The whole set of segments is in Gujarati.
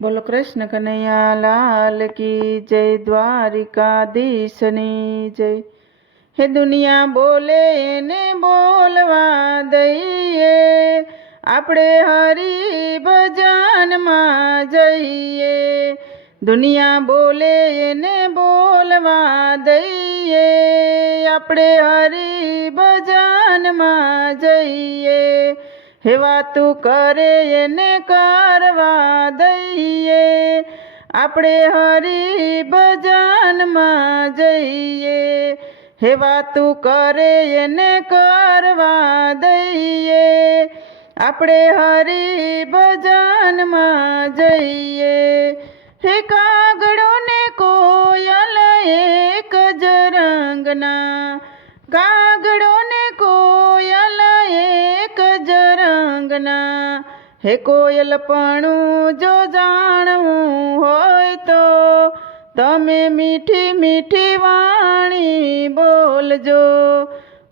બોલો કૃષ્ણ કનૈયા લાલ કી જય દ્વારિકાધીશની જય. હે દુનિયા બોલે ને બોલવા દઈએ, આપણે હરી ભજનમાં જઈએ. દુનિયા બોલે ને બોલવા દઈએ, આપણે હરી ભજનમાં જઈએ. હે વાતું કરે એને કરવા દઈએ. આપણે હરી ભજનમાં જઈએ. હે વાતું કરે એને કરવા દઈએ. આપણે હરી ભજનમાં જઈએ. હે કાગડો ને કોયલ એક જ રંગના રંગના હે કોયલપણું જો જાણવું હોય તો તમે મીઠી મીઠી વાણી બોલજો.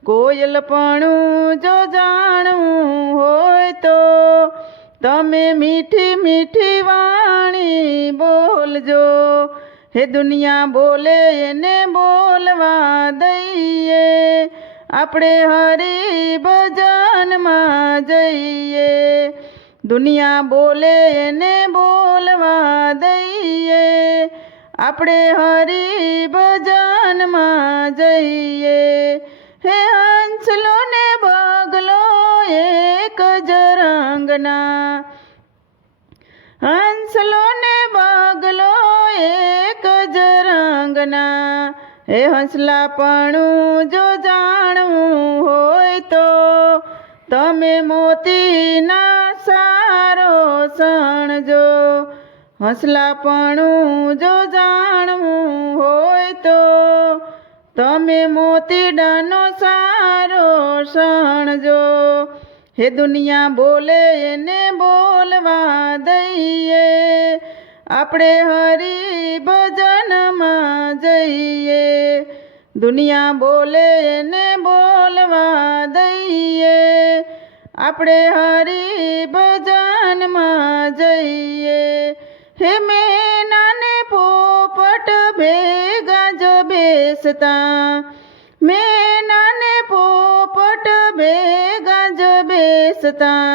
કોયલપણું જો જાણવું હોય તો તમે મીઠી મીઠી વાણી બોલજો. હે દુનિયા બોલે એને બોલવા દઈએ. આપણે હરી ભજનમાં જઈએ. દુનિયા બોલે ને બોલવા દઈએ. આપણે હરી ભજનમાં જઈએ. હે હંસલો ને બગલો એક જ રંગના હંસલો ને બગલો એક જ રંગના હે હંસલાપણું જો જાણવું હોય તો તમે મોતીના સારો સણજો હંસલાપણું જો જાણવું હોય તો તમે મોતીડાનો સારો સણજો હે દુનિયા બોલે એને બોલવા દઈએ. આપણે હરી ભજનમાં જઈએ. દુનિયા બોલે એને બોલવા દઈએ. આપણે હરી ભજનમાં જઈએ. હે મેનાને પોપટ ભેગા જ બેસતા. મેનાને પોપટ ભેગા જ બેસતા.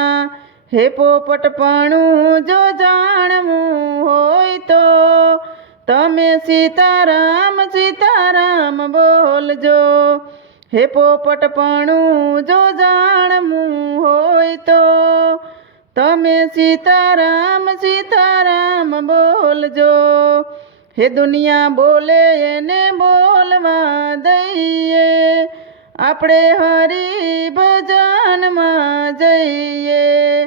હે પોપટપણું જો જાણવું હોય તો તમે સીતારામ સીતારામ બોલજો. હે પોપટપણું, જો જાણવું હોય તો. તમે સીતારામ સીતારામ બોલજો. હે દુનિયા બોલે, એને બોલવા દઈએ. આપણે હરી ભજનમાં જઈએ.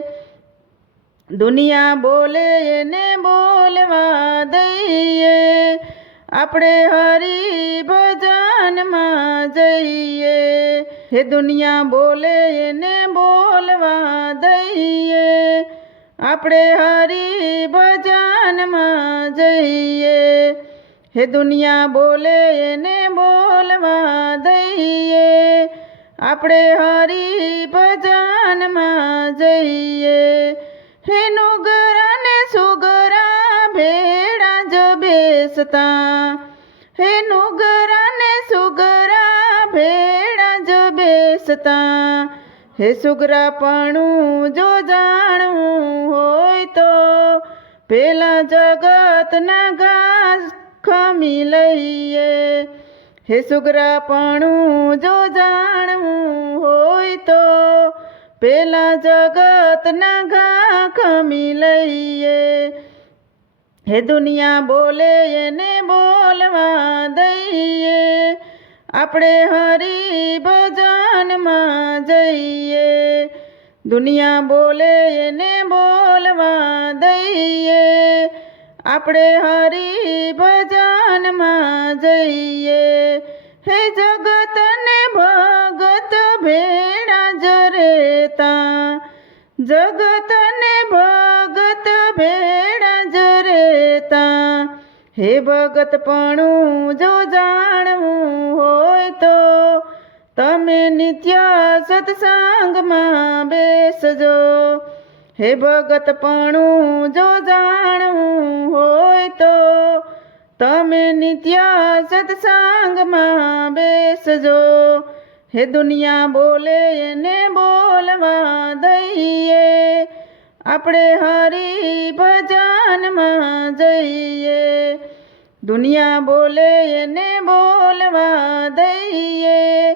દુનિયા બોલે, એને બોલવા દઈએ. આપણે હરી ભજનમાં જઈએ. હે દુનિયા બોલે, એને બોલવા દઈએ. આપણે હરી ભજનમાં જઈએ. હે દુનિયા બોલે, એને બોલવા દઈએ. આપણે હરી ભજનમાં જઈએ. હે નુગરા ને સુગરા ભેડા જ બેસતા. હે નુગરા ને સુગરા ભેડા જ બેસતા. હે સુગરાપણું જો જાણવું હોય તો પેલા જગતના ઘાસ ખમી લઈએ. હે સુગરાપણું જો જાણવું હોય પેલા જગતના ઘા ખમી લઈએ. હે દુનિયા બોલે એને બોલવા દઈએ. આપણે હરી ભજનમાં જઈએ. દુનિયા બોલે એને બોલવા દઈએ. આપણે હરી ભજનમાં જઈએ. હે જગતને ભગત રેતા જગતને ભગત ભેડા જ રેતા હે ભગતપણું જો જાણવું હોય તો તમે નિત્ય સત્સંગમાં બેસજો. હે ભગતપણું જો જાણવું હોય તો તમે નિત્ય સત્સંગમાં બેસજો. હે દુનિયા બોલે એને બોલવા દઈએ. આપણે હરી ભજનમાં જઈએ. દુનિયા બોલે એને બોલવા દઈએ.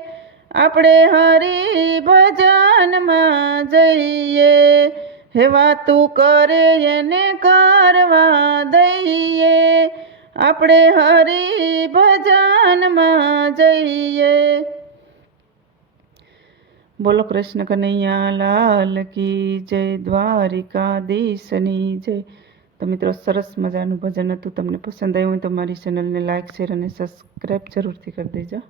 આપણે હરી ભજનમાં જઈએ. હે વાતું કરે એને કરવા દઈએ. આપણે હરી ભજનમાં જઈએ. બોલો કૃષ્ણ કનૈયા, લાલ કી જય દ્વારિકાધીશની જય. તો મિત્રો, સરસ મજાનું ભજન હતું, તમને પસંદ આવ્યું હોય તો મારી ચેનલને લાઇક શેર અને સબસ્ક્રાઈબ જરૂરથી કરી દેજો.